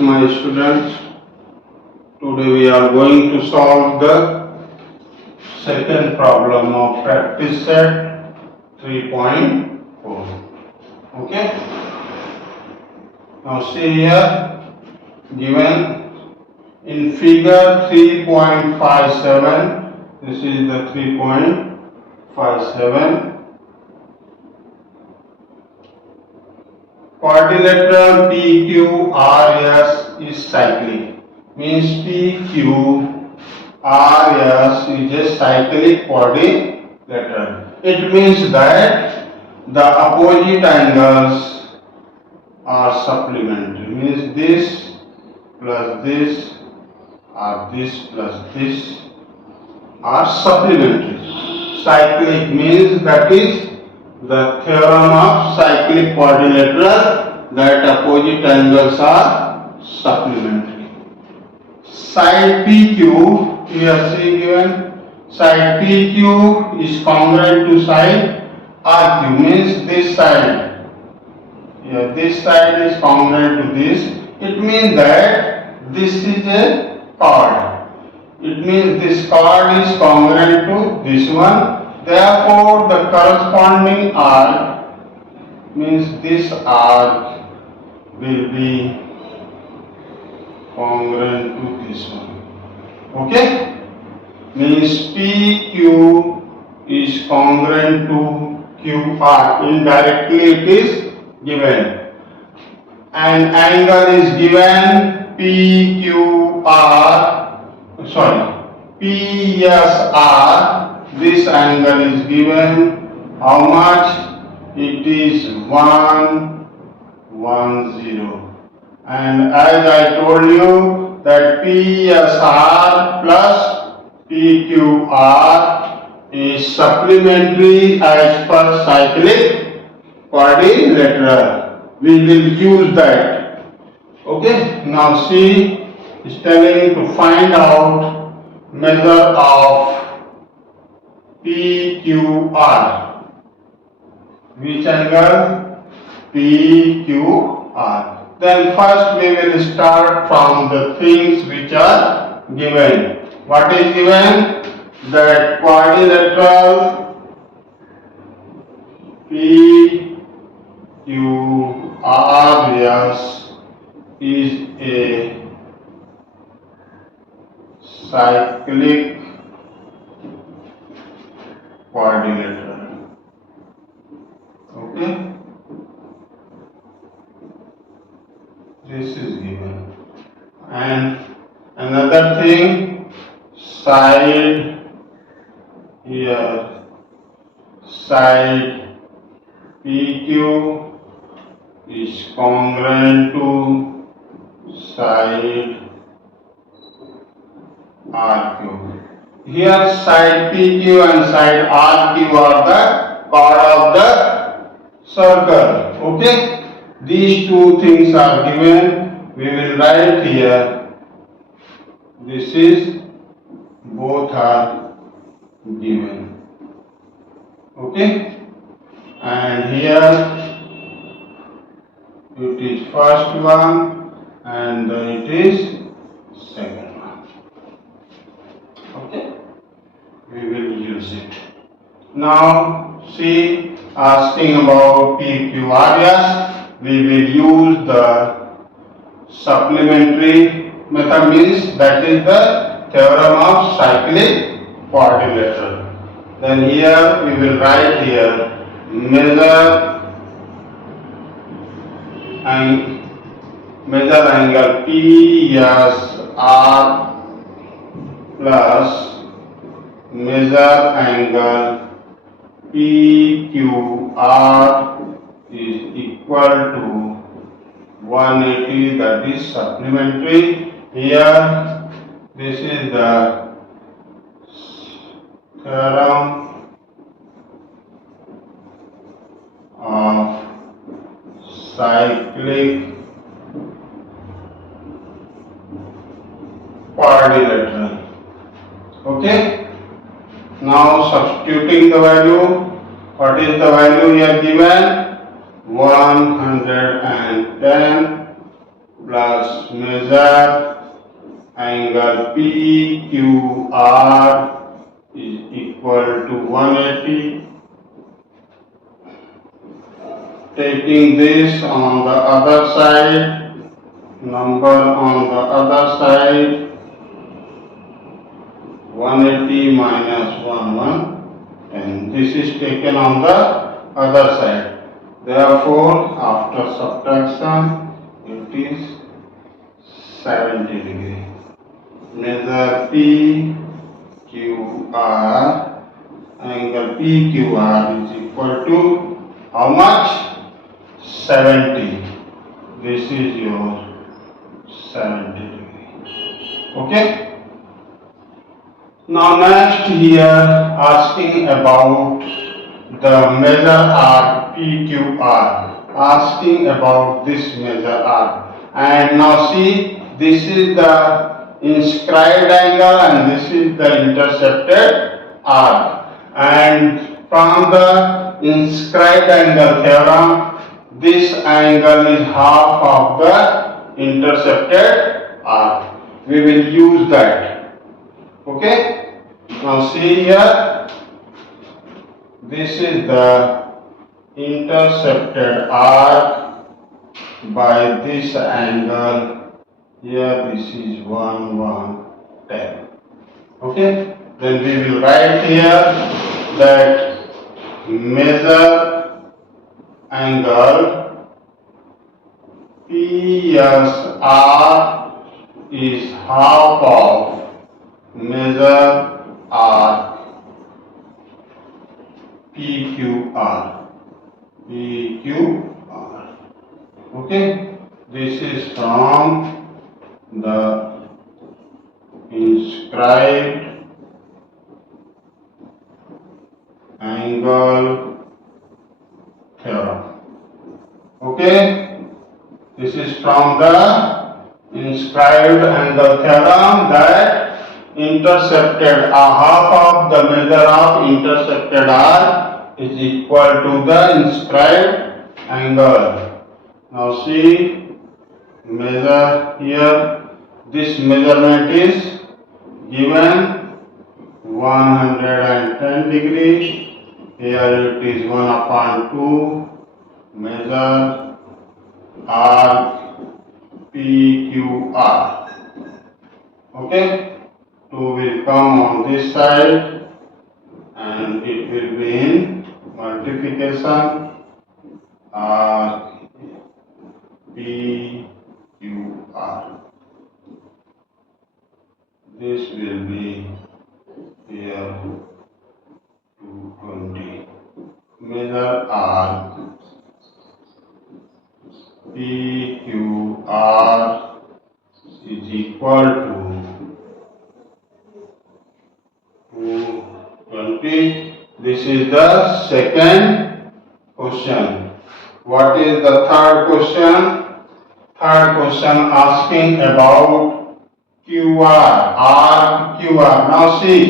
my students. Today we are going to solve the second problem of practice set 3.4. Okay. Now see here, given in figure 3.57, this is the 3.57. Quadrilateral PQRS is cyclic. Means PQRS is a cyclic quadrilateral. It means that the opposite angles are supplementary. Means this plus this or this plus this are supplementary. Cyclic means that is the theorem of cyclic quadrilateral, that opposite angles are supplementary. Side PQ, here see given, side PQ is congruent to side RQ, means this side. Here this side is congruent to this. It means that this is a chord. It means this chord is congruent to this one. Therefore, the corresponding arc, means this arc will be congruent to this one. Okay? Means PQ is congruent to QR. Indirectly it is given. An angle is given PSR. This angle is given how much? It is 110. And as I told you that PSR plus PQR is supplementary as per cyclic quadrilateral. We will use that. Okay, now see, it's telling to find out measure of PQR. Which angle? PQR. Then first we will start from the things which are given. What is given? That quadrilateral PQRS is a cyclic quadrilateral. Okay, this is given. And another thing, side here, side PQ is congruent to side RQ. Here side PQ and side RQ are the chord of the circle. Okay, these two things are given. We will write here. This is, both are given. Okay, and here it is first one and it is second one. Okay, we will use it. Now see, asking about PQRS, we will use the supplementary method, means that is the theorem of cyclic quadrilateral. Then here we will write here measure angle PSR plus measure angle PQR is equal to 180, that is supplementary. Here this is the theorem of cyclic quadrilateral. Okay, now substituting the value. What is the value here given? 110 plus measure angle PQR is equal to 180. Taking this on the other side, number on the other side, 180 minus 110. This is taken on the other side. Therefore, after subtraction, it is 70 degree. Measure PQR, angle PQR is equal to how much? 70. This is your 70 degree. Okay? Now next here asking about the measure arc PQR. Asking about this measure arc. And now see, this is the inscribed angle and this is the intercepted arc. And from the inscribed angle theorem, this angle is half of the intercepted arc. We will use that. Okay? Now see here, this is the intercepted arc by this angle. Here this is 110. Okay? Then we will write here that measure angle PSR is half of measure arc PQR. Okay, this is from the inscribed angle theorem. Okay, this is from the inscribed angle theorem that intercepted half of the measure of intercepted arc is equal to the inscribed angle. Now see, measure here, this measurement is given 110 degree. Here it is 1/2 measure arc PQR. Okay? 2 will come on this side and it will be in multiplication arc PQR. This will be here 220. Measure arc PQR is equal to 220. This is the second question. What is the third question? Third question asking about QR, arc QR. Now see,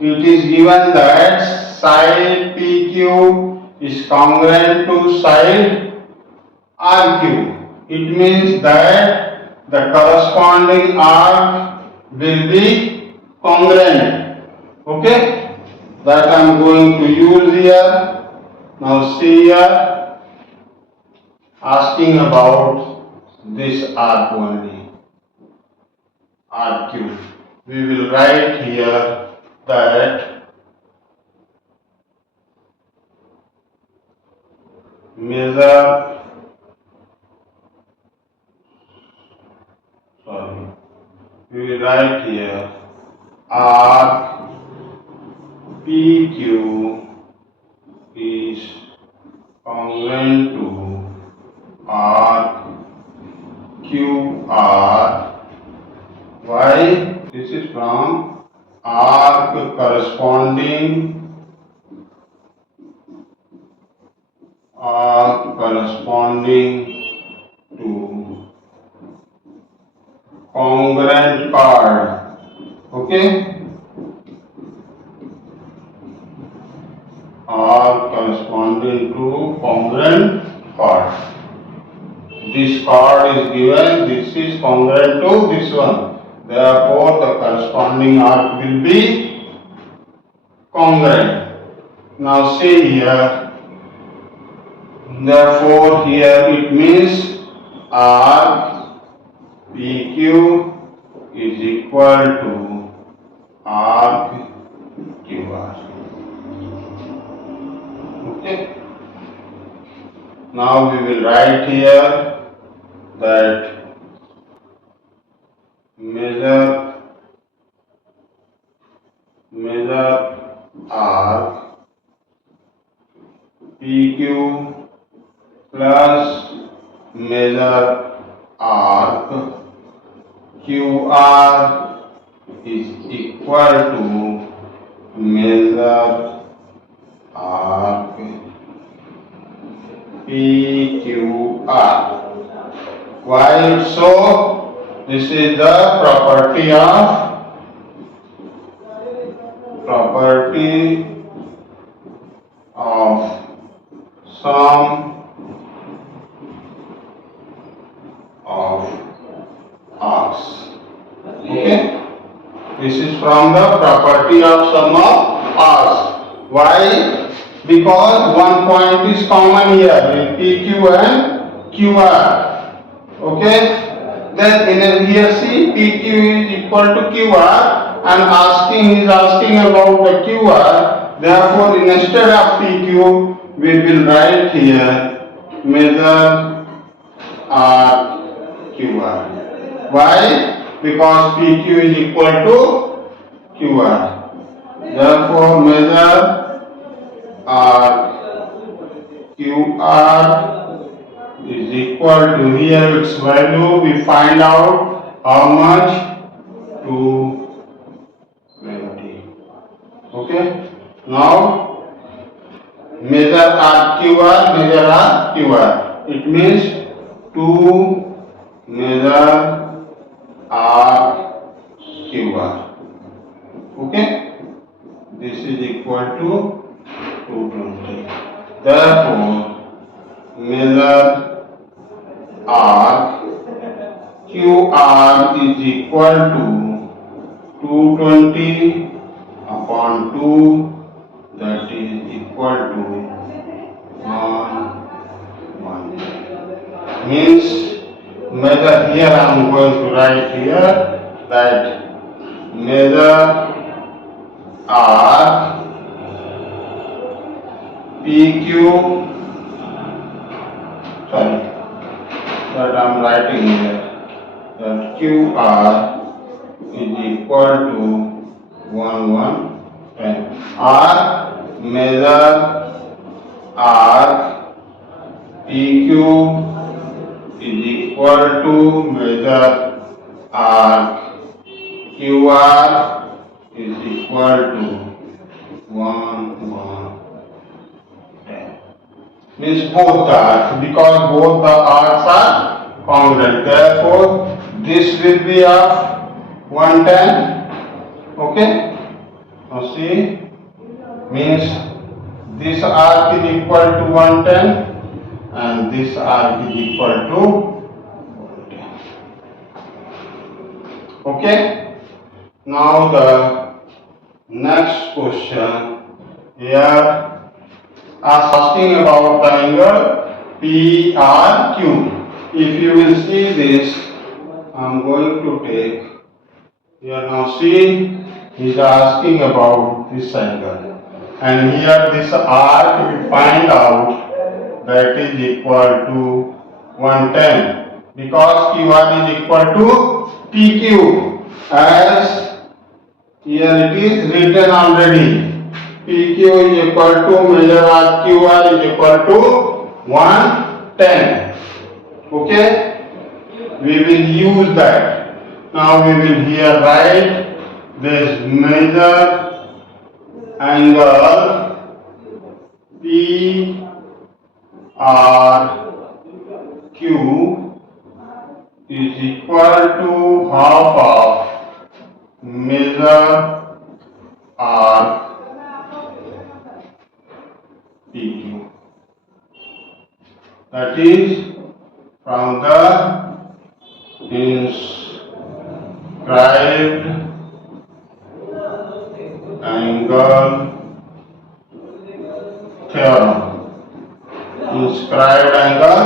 it is given that side PQ is congruent to side RQ. It means that the corresponding arc will be congruent. Okay? That I am going to use here. Now see here, asking about this arc only, RQ. We will write here that measure, we will write here arc PQ is congruent to arc QR. Why? This is from arc corresponding to congruent chord. Okay? Arc corresponding to congruent chord. This this chord is given, this is congruent to this one. Therefore, the corresponding arc will be congruent. Now see here, therefore here it means arc PQ is equal to arc QR. Okay. Now we will write here that measure arc PQ plus measure arc QR is equal to measure arc PQR. Why so? This is the property of sum of arcs. Okay, this is from the property of sum of arcs. Why? Because one point is common here in PQ and QR. Okay, then in here see PQ is equal to QR and is asking about the QR. Therefore, instead of PQ, we will write here measure arc QR. Why? Because PQ is equal to QR. Therefore, measure arc QR is equal to, here its value we find out how much, 220. Okay. Now measure arc QR. It means 2 measure arc QR. Okay. This is equal to 220. Therefore, measure arc QR is equal to 220 upon 2, that is equal to 1. Means measure, here I am going to write here that measure arc PQ, that I am writing here, that QR is equal to 110. Arc measure arc PQ is equal to measure arc QR is equal to 110. Means both the arcs, because both the arcs are congruent. Therefore, this will be of 110. Okay. Now see, means this arc is equal to 110 and this arc is equal to 110. Okay. Now the next question here asking about the angle PRQ. If you will see this, I am going to take here. Now see, he is asking about this angle, and here this arc we find out that is equal to 110 because QR is equal to PQ, as here it is written already. PQ is equal to measure arc QR is equal to 110. Okay, we will use that. Now we will here write this measure angle PRQ is equal to half of measure arc PQ. That is, from the inscribed angle theorem. Inscribed angle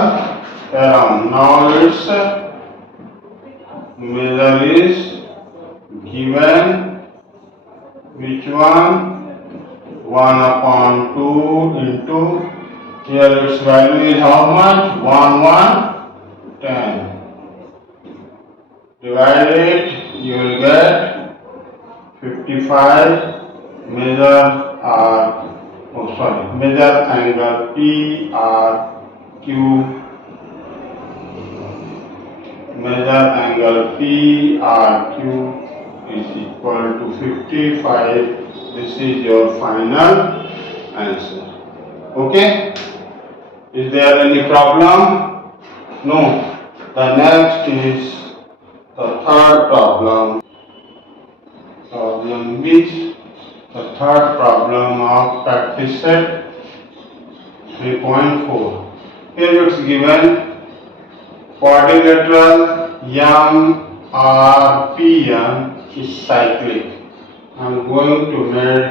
theorem. Now its measure is given. Which one? 1/2 into, here its value is how much? 1/10. Divide it, you will get 55. Measure angle PRQ. Measure angle PRQ is equal to 55. This is your final answer. Okay? Is there any problem? No. The next is the third problem. Problem is the third problem of practice set 3.4. Here it's given quadrilateral MRPM is cyclic. I am going to make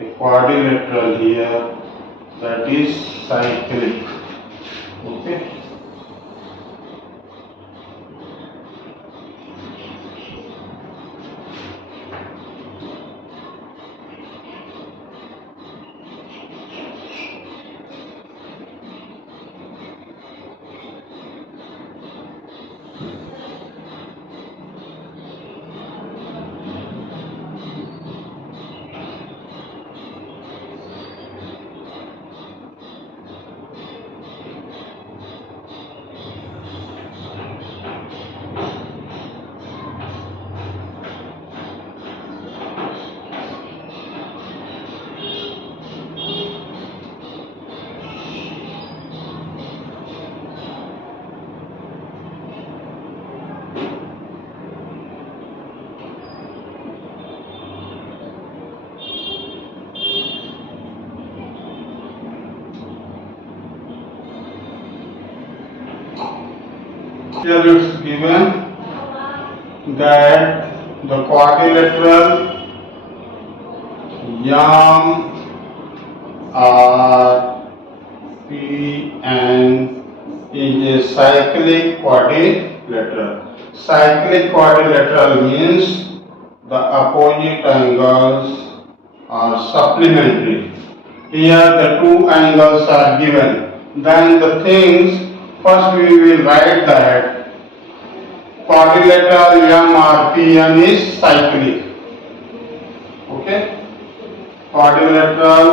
a quadrilateral here that is cyclic. Okay. Here it's given that the quadrilateral MRPN is a cyclic quadrilateral. Cyclic quadrilateral means the opposite angles are supplementary. Here the two angles are given. Then the things, first we will write that quadrilateral MRPN is cyclic. Okay? Quadrilateral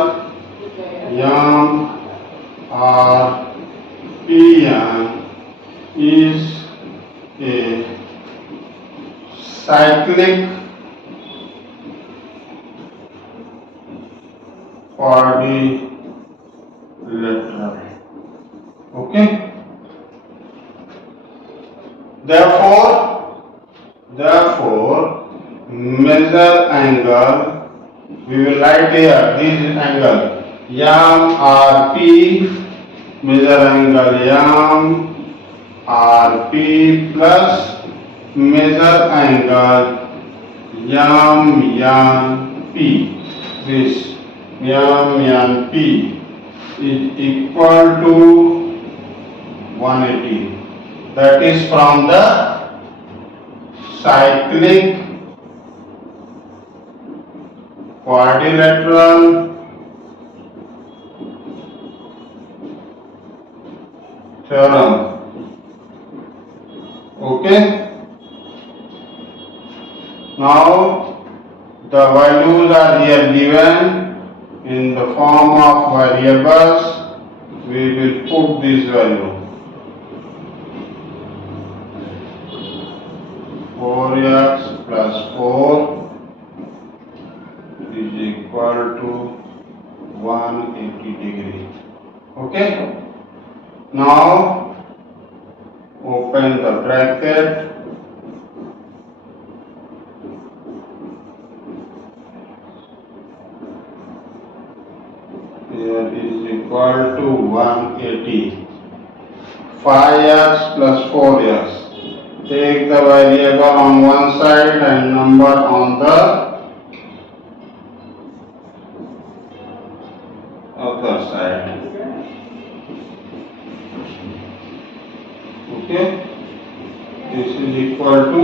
MRPN is a cyclic quadrilateral. Okay? Therefore, measure angle, we will write here this angle MRP, measure angle MRP plus measure angle MNP. This MNP is equal to 180. That is from the cyclic quadrilateral theorem. Okay. Now the values are here given in the form of variables. We will put this value. 4x plus 4 is equal to 180 degree. Okay. Now open the bracket. Here is equal to 180. 5x plus 4x. Take the variable on one side and number on the other side. Okay, this is equal to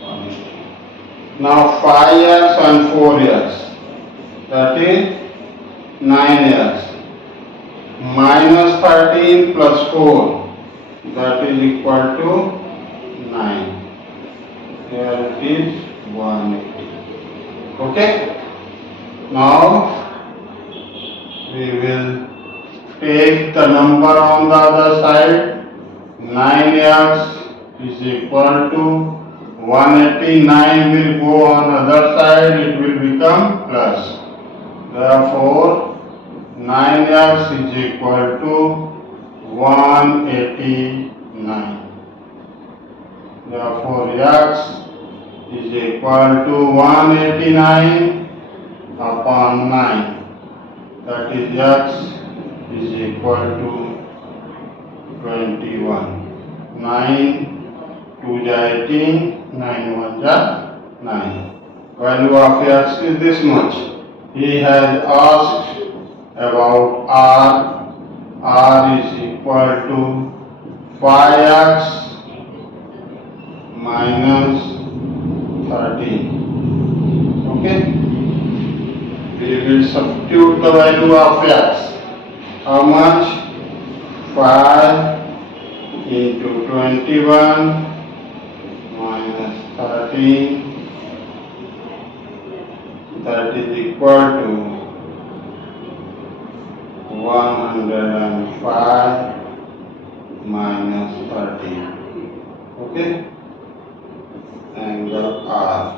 1. Now 5x and 4x, that is 9x, minus 13 plus 4, that is equal to 9. Here it is 180. Okay. Now we will take the number on the other side. 9x is equal to 189 will go on other side, it will become plus. Therefore 9x is equal to 189. Therefore x is equal to 189 upon 9. That is x is equal to 21. 9 2 ja 18, 9 1 ja 9. Value of x is this much. He has asked about r. R is equal to 5x minus 13. Okay. We will substitute the value of x. How much? 5 into 21 minus 13, that is equal to 105 minus 13. Okay? Angle R.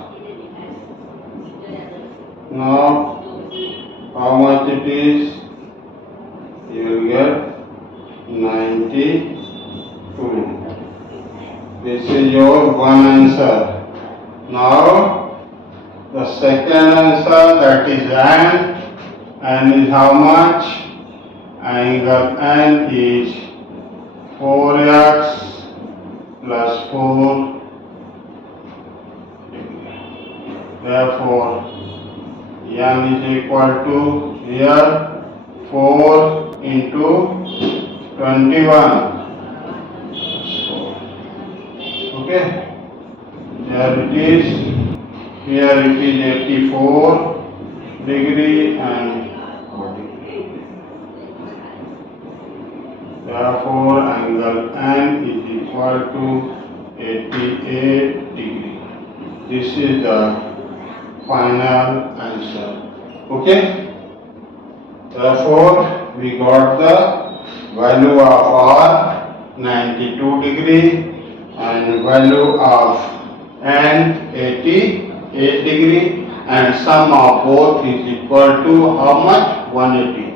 Now, how much it is? You will get 92. This is your one answer. Now, the second answer, that is N. N is how much? Angle N is 4x plus 4. Therefore, N is equal to here 4 into 21. Okay, here it is. Here it is 84 degree and 40. Therefore, angle N is equal to 88 degree. This is the final answer. Okay. Therefore, we got the value of R 92 degree and value of N 88 degree, and sum of both is equal to how much? 180.